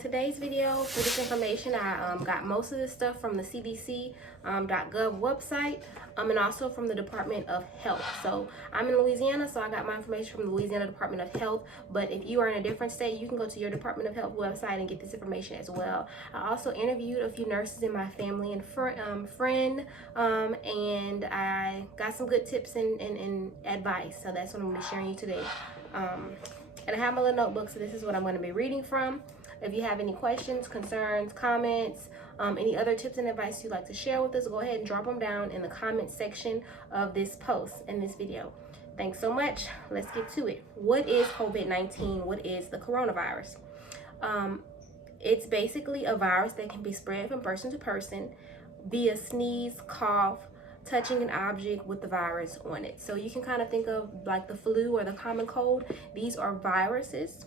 today's video, for this information, I got most of this stuff from the CDC.gov website and also from the Department of Health. So I'm in Louisiana, so I got my information from the Louisiana Department of Health. But if you are in a different state, you can go to your Department of Health website and get this information as well. I also interviewed a few nurses in my family and friend, and I got some good tips and advice. So that's what I'm going to be sharing you today. And I have my little notebook, so this is what I'm going to be reading from. If you have any questions, concerns, comments, any other tips and advice you'd like to share with us, go ahead and drop them down in the comment section of this post in this video. Thanks so much. Let's get to it. What is COVID-19? What is the coronavirus? It's basically a virus that can be spread from person to person via sneeze, cough, touching an object with the virus on it. So you can kind of think of like the flu or the common cold. These are viruses,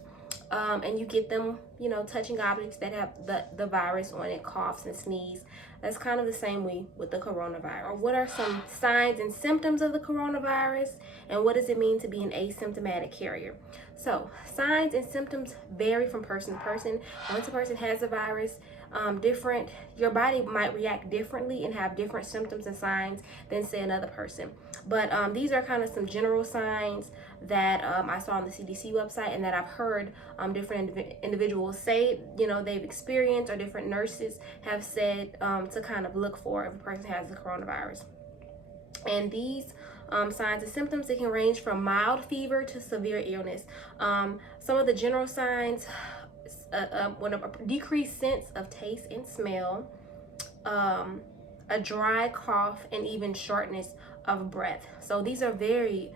and you get them, you know, touching objects that have the virus on it, coughs and sneeze. That's kind of the same way with the coronavirus. What are some signs and symptoms of the coronavirus, and what does it mean to be an asymptomatic carrier? So signs and symptoms vary from person to person. Once a person has the virus, your body might react differently and have different symptoms and signs than say another person. But these are kind of some general signs that I saw on the CDC website and that I've heard different individuals say, you know, they've experienced, or different nurses have said to kind of look for if a person has the coronavirus. And these signs and symptoms, it can range from mild fever to severe illness. Some of the general signs: when a decreased sense of taste and smell, a dry cough, and even shortness of breath. So these are very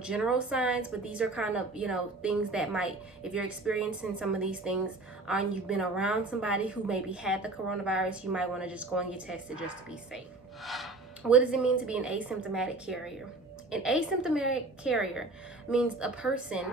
general signs, but these are kind of, you know, things that might, if you're experiencing some of these things and you've been around somebody who maybe had the coronavirus, you might want to just go and get tested just to be safe. What does it mean to be an asymptomatic carrier? An asymptomatic carrier means a person,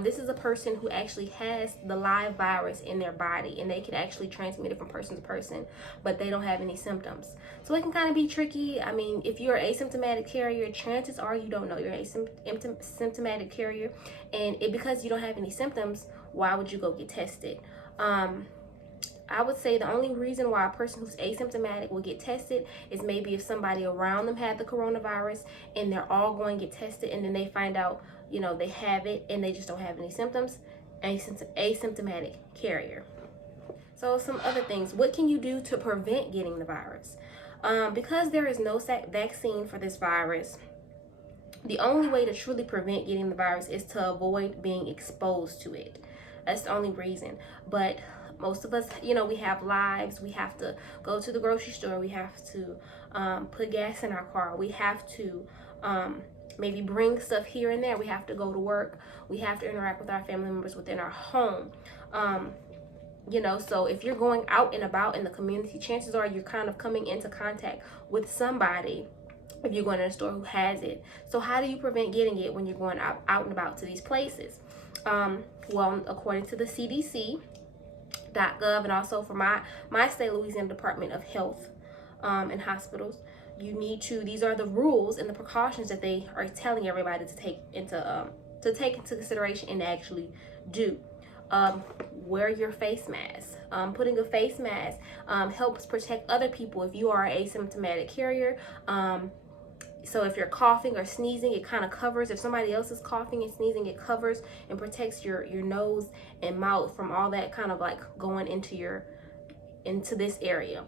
this is a person who actually has the live virus in their body, and they can actually transmit it from person to person, but they don't have any symptoms. So it can kind of be tricky. I mean, if you're an asymptomatic carrier, chances are you don't know you're an asymptomatic carrier, and because you don't have any symptoms, why would you go get tested? I would say the only reason why a person who's asymptomatic will get tested is maybe if somebody around them had the coronavirus and they're all going to get tested, and then they find out, you know, they have it and they just don't have any symptoms. Asymptomatic carrier. So some other things. What can you do to prevent getting the virus? Because there is no vaccine for this virus, the only way to truly prevent getting the virus is to avoid being exposed to it. That's the only reason. But most of us, you know, we have lives. We have to go to the grocery store. We have to put gas in our car. We have to maybe bring stuff here and there. We have to go to work. We have to interact with our family members within our home. You know, so if you're going out and about in the community, chances are you're kind of coming into contact with somebody, if you're going to a store, who has it. So how do you prevent getting it when you're going out and about to these places? Well, according to the CDC.gov, and also for my state Louisiana Department of Health and hospitals, you need to, these are the rules and the precautions that they are telling everybody to take into consideration and actually do. Wear your face mask. Putting a face mask helps protect other people if you are an asymptomatic carrier. So if you're coughing or sneezing, it kind of covers. If somebody else is coughing and sneezing, it covers and protects your nose and mouth from all that kind of like going into this area.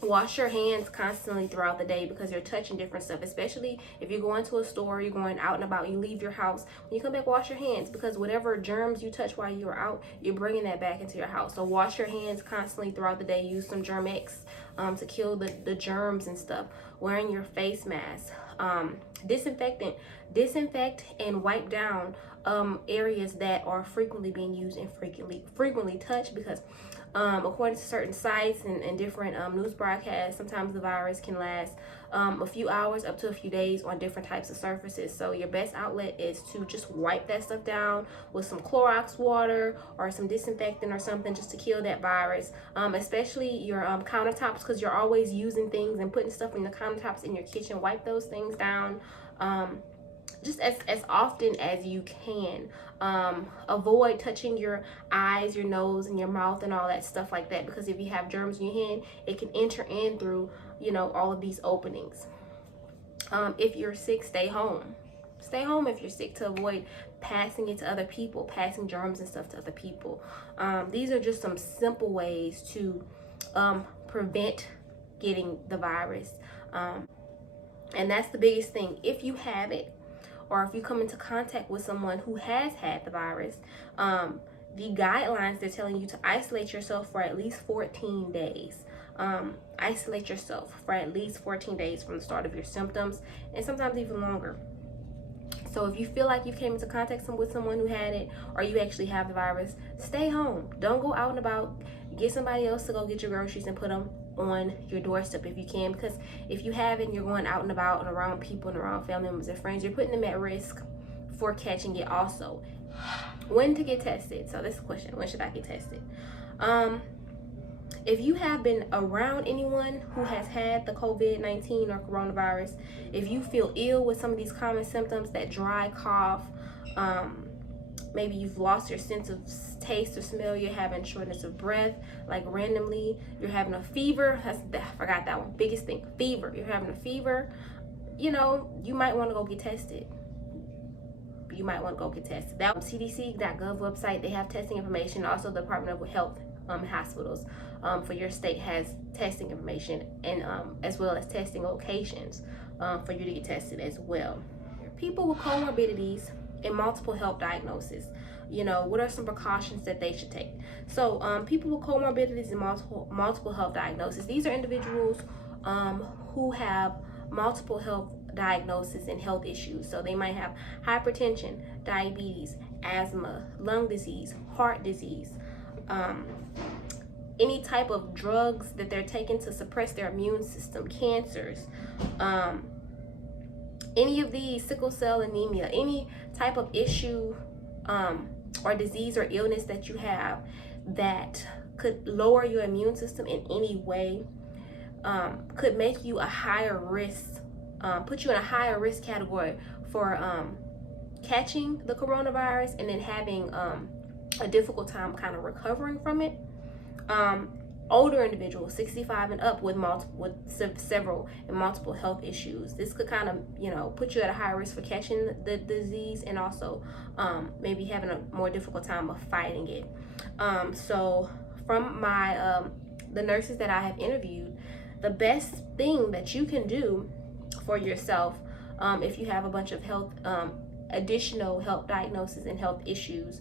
Wash your hands constantly throughout the day, because you're touching different stuff, especially if you're going to a store, you're going out and about, you leave your house. When you come back, wash your hands, because whatever germs you touch while you're out, you're bringing that back into your house. So wash your hands constantly throughout the day. Use some Germ-X to kill the germs and stuff. Wearing your face mask. Disinfect and wipe down areas that are frequently being used and frequently touched, because according to certain sites and different news broadcasts, sometimes the virus can last a few hours up to a few days on different types of surfaces. So your best outlet is to just wipe that stuff down with some Clorox water or some disinfectant or something, just to kill that virus. Especially your countertops, because you're always using things and putting stuff in the countertops in your kitchen. Wipe those things down. just as often as you can. Avoid touching your eyes, your nose, and your mouth and all that stuff like that, because if you have germs in your hand, it can enter in through, all of these openings. If you're sick, stay home. Stay home if you're sick, to avoid passing it to other people, passing germs and stuff to other people. These are just some simple ways to prevent getting the virus. And that's the biggest thing. If you have it, or if you come into contact with someone who has had the virus, the guidelines, they're telling you to isolate yourself for at least 14 days. Isolate yourself for at least 14 days from the start of your symptoms, and sometimes even longer. So if you feel like you came into contact with someone who had it, or you actually have the virus, stay home. Don't go out and about. Get somebody else to go get your groceries and put them on your doorstep if you can, because if you have it and you're going out and about and around people and around family members and friends, you're putting them at risk for catching it also. When to get tested? So this is the question: when should I get tested? If you have been around anyone who has had the COVID-19 or coronavirus, if you feel ill with some of these common symptoms, that dry cough, maybe you've lost your sense of taste or smell, you're having shortness of breath, like randomly, you're having a fever, I forgot that one, biggest thing, fever, you're having a fever, you might want to go get tested. That CDC.gov website, they have testing information. Also, the Department of Health hospitals for your state has testing information, and as well as testing locations for you to get tested as well. People with comorbidities and multiple health diagnoses, what are some precautions that they should take? So people with comorbidities and multiple health diagnoses, these are individuals who have multiple health diagnosis and health issues. So they might have hypertension, diabetes, asthma, lung disease, heart disease, any type of drugs that they're taking to suppress their immune system, cancers, any of these, sickle cell anemia, any type of issue or disease or illness that you have that could lower your immune system in any way, could make you a higher risk, put you in a higher risk category for catching the coronavirus and then having a difficult time kind of recovering from it. Older individuals, 65 and up, with several and multiple health issues. This could kind of, put you at a higher risk for catching the disease, and also maybe having a more difficult time of fighting it. So from my the nurses that I have interviewed, the best thing that you can do for yourself, if you have a bunch of additional health diagnoses and health issues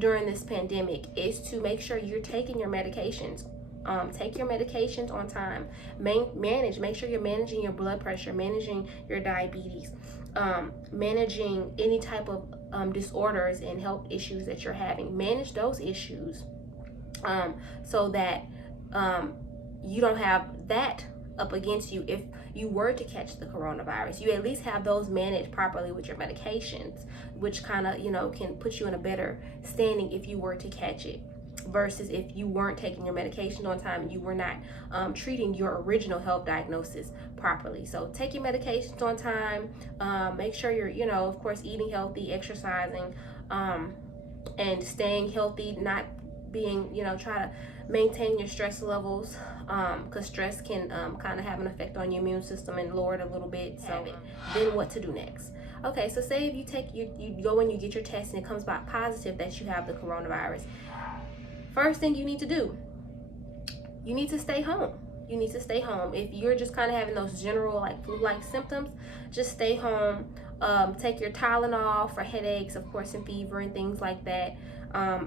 during this pandemic, is to make sure you're taking your medications. Take your medications on time. Make sure you're managing your blood pressure, managing your diabetes, managing any type of disorders and health issues that you're having. Manage those issues so that you don't have that up against you. If you were to catch the coronavirus, you at least have those managed properly with your medications, which kind of can put you in a better standing if you were to catch it, versus if you weren't taking your medication on time and you were not treating your original health diagnosis properly. So take your medications on time. Make sure you're of course eating healthy, exercising, and staying healthy, not being try to maintain your stress levels, because stress can kind of have an effect on your immune system and lower it a little bit. So then what to do next? Okay, so say if you go and you get your test and it comes back positive that you have the coronavirus. First thing you need to do, you need to stay home. If you're just kind of having those general like flu-like symptoms, just stay home. Take your Tylenol for headaches, of course, and fever and things like that.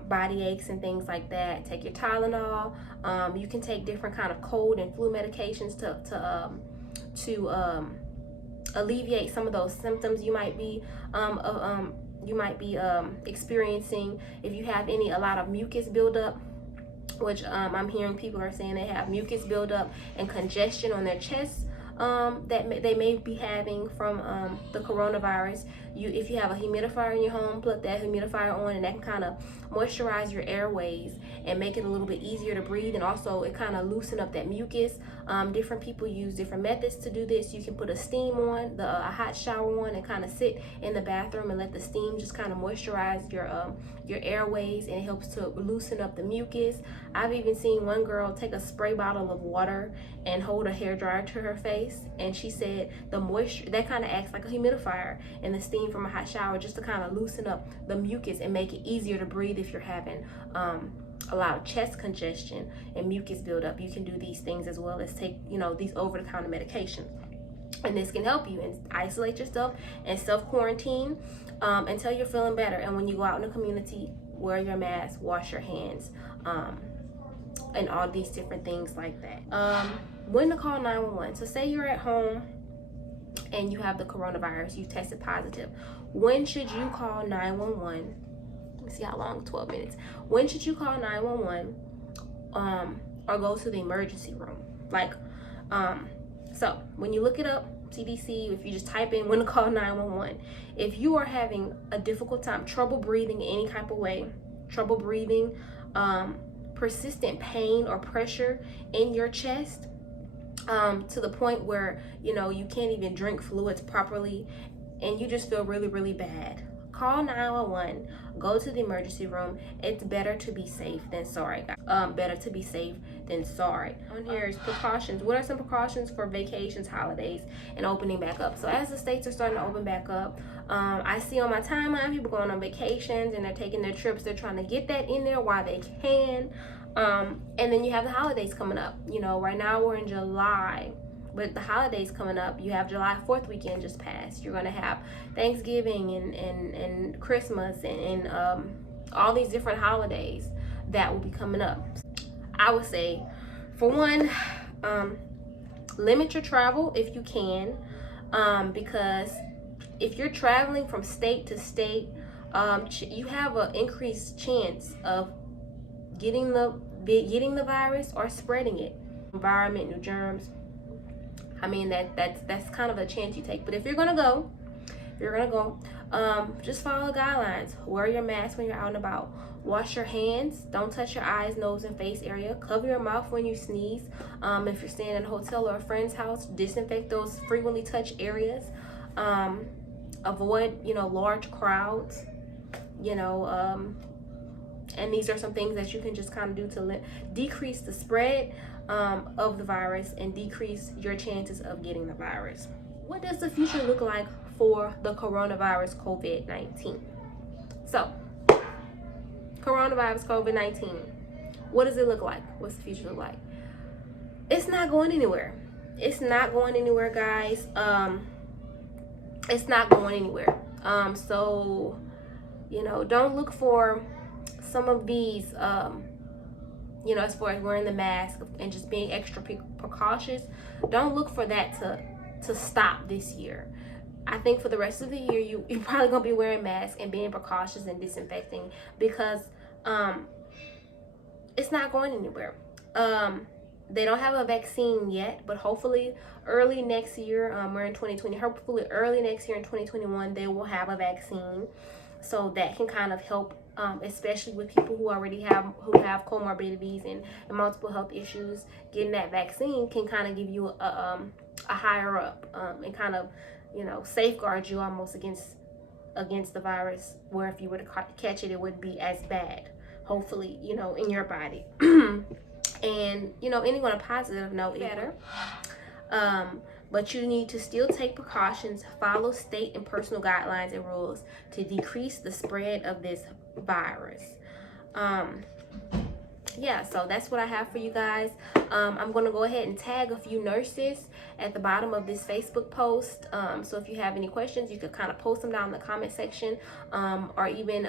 Body aches and things like that. Take your Tylenol. You can take different kind of cold and flu medications to alleviate some of those symptoms you might be experiencing. If you have a lot of mucus buildup, which I'm hearing people are saying they have mucus buildup and congestion on their chest, that they may be having from the coronavirus. If you have a humidifier in your home, put that humidifier on, and that can kind of moisturize your airways and make it a little bit easier to breathe, and also it kind of loosen up that mucus. Different people use different methods to do this. You can put a steam on, a hot shower on, and kind of sit in the bathroom and let the steam just kind of moisturize your airways, and it helps to loosen up the mucus. I've even seen one girl take a spray bottle of water and hold a hairdryer to her face, and she said the moisture that kind of acts like a humidifier, and the steam from a hot shower just to kind of loosen up the mucus and make it easier to breathe if you're having a lot of chest congestion and mucus buildup. You can do these things as well as take, these over-the-counter medications. And this can help you and isolate yourself and self-quarantine until you're feeling better. And when you go out in the community, wear your mask, wash your hands, and all these different things like that. When to call 911. So say you're at home and you have the coronavirus, you tested positive. When should you call 911? Let me see how long, 12 minutes. When should you call 911 or go to the emergency room? So when you look it up, CDC, if you just type in when to call 911, if you are having a difficult time, trouble breathing in any type of way, trouble breathing, persistent pain or pressure in your chest, to the point where, you can't even drink fluids properly and you just feel really, really bad, call 911, go to the emergency room. It's better to be safe than sorry, guys. Better to be safe than sorry. On here is precautions. What are some precautions for vacations, holidays, and opening back up? So as the states are starting to open back up, I see on my timeline people going on vacations and they're taking their trips. They're trying to get that in there while they can. And then you have the holidays coming up. Right now we're in July. With the holidays coming up, you have July 4th weekend just passed. You're going to have Thanksgiving and Christmas and all these different holidays that will be coming up. I would say, for one, limit your travel if you can, because if you're traveling from state to state, you have an increased chance of getting the virus or spreading it. Environment, new germs. I mean, that's kind of a chance you take. But if you're gonna go, just follow the guidelines. Wear your mask when you're out and about. Wash your hands. Don't touch your eyes, nose, and face area. Cover your mouth when you sneeze. If you're staying in a hotel or a friend's house, disinfect those frequently touched areas. Avoid, large crowds. And these are some things that you can just kind of do to decrease the spread of the virus and decrease your chances of getting the virus. What does the future look like for the coronavirus COVID-19? So, coronavirus COVID-19, what does it look like? What's the future look like? It's not going anywhere. It's not going anywhere, guys. It's not going anywhere. So, don't look for some of these, as far as wearing the mask and just being extra precautious. Don't look for that to stop this year. I think for the rest of the year, you're probably going to be wearing masks and being precautious and disinfecting, because it's not going anywhere. They don't have a vaccine yet, but hopefully early next year, we're in 2020, hopefully early next year in 2021, they will have a vaccine. So that can kind of help, especially with people who have comorbidities and multiple health issues. Getting that vaccine can kind of give you a higher up and kind of, safeguard you almost against the virus, where if you were to catch it, it wouldn't be as bad, hopefully, in your body. And, ending on a positive note, better. But you need to still take precautions, follow state and personal guidelines and rules to decrease the spread of this virus. Yeah, so that's what I have for you guys. I'm going to go ahead and tag a few nurses at the bottom of this Facebook post. So if you have any questions, you could kind of post them down in the comment section, or even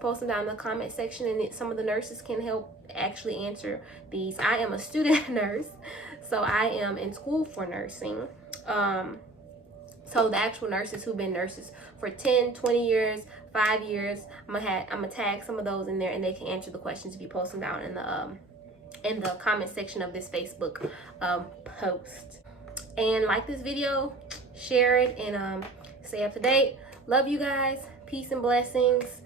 post them down in the comment section, and some of the nurses can help actually answer these. I am a student nurse, so I am in school for nursing. So the actual nurses who've been nurses for 10, 20 years, 5 years, I'm gonna tag some of those in there, and they can answer the questions if you post them down in the comment section of this Facebook post. and like this video, share it, and stay up to date. Love you guys. Peace and blessings.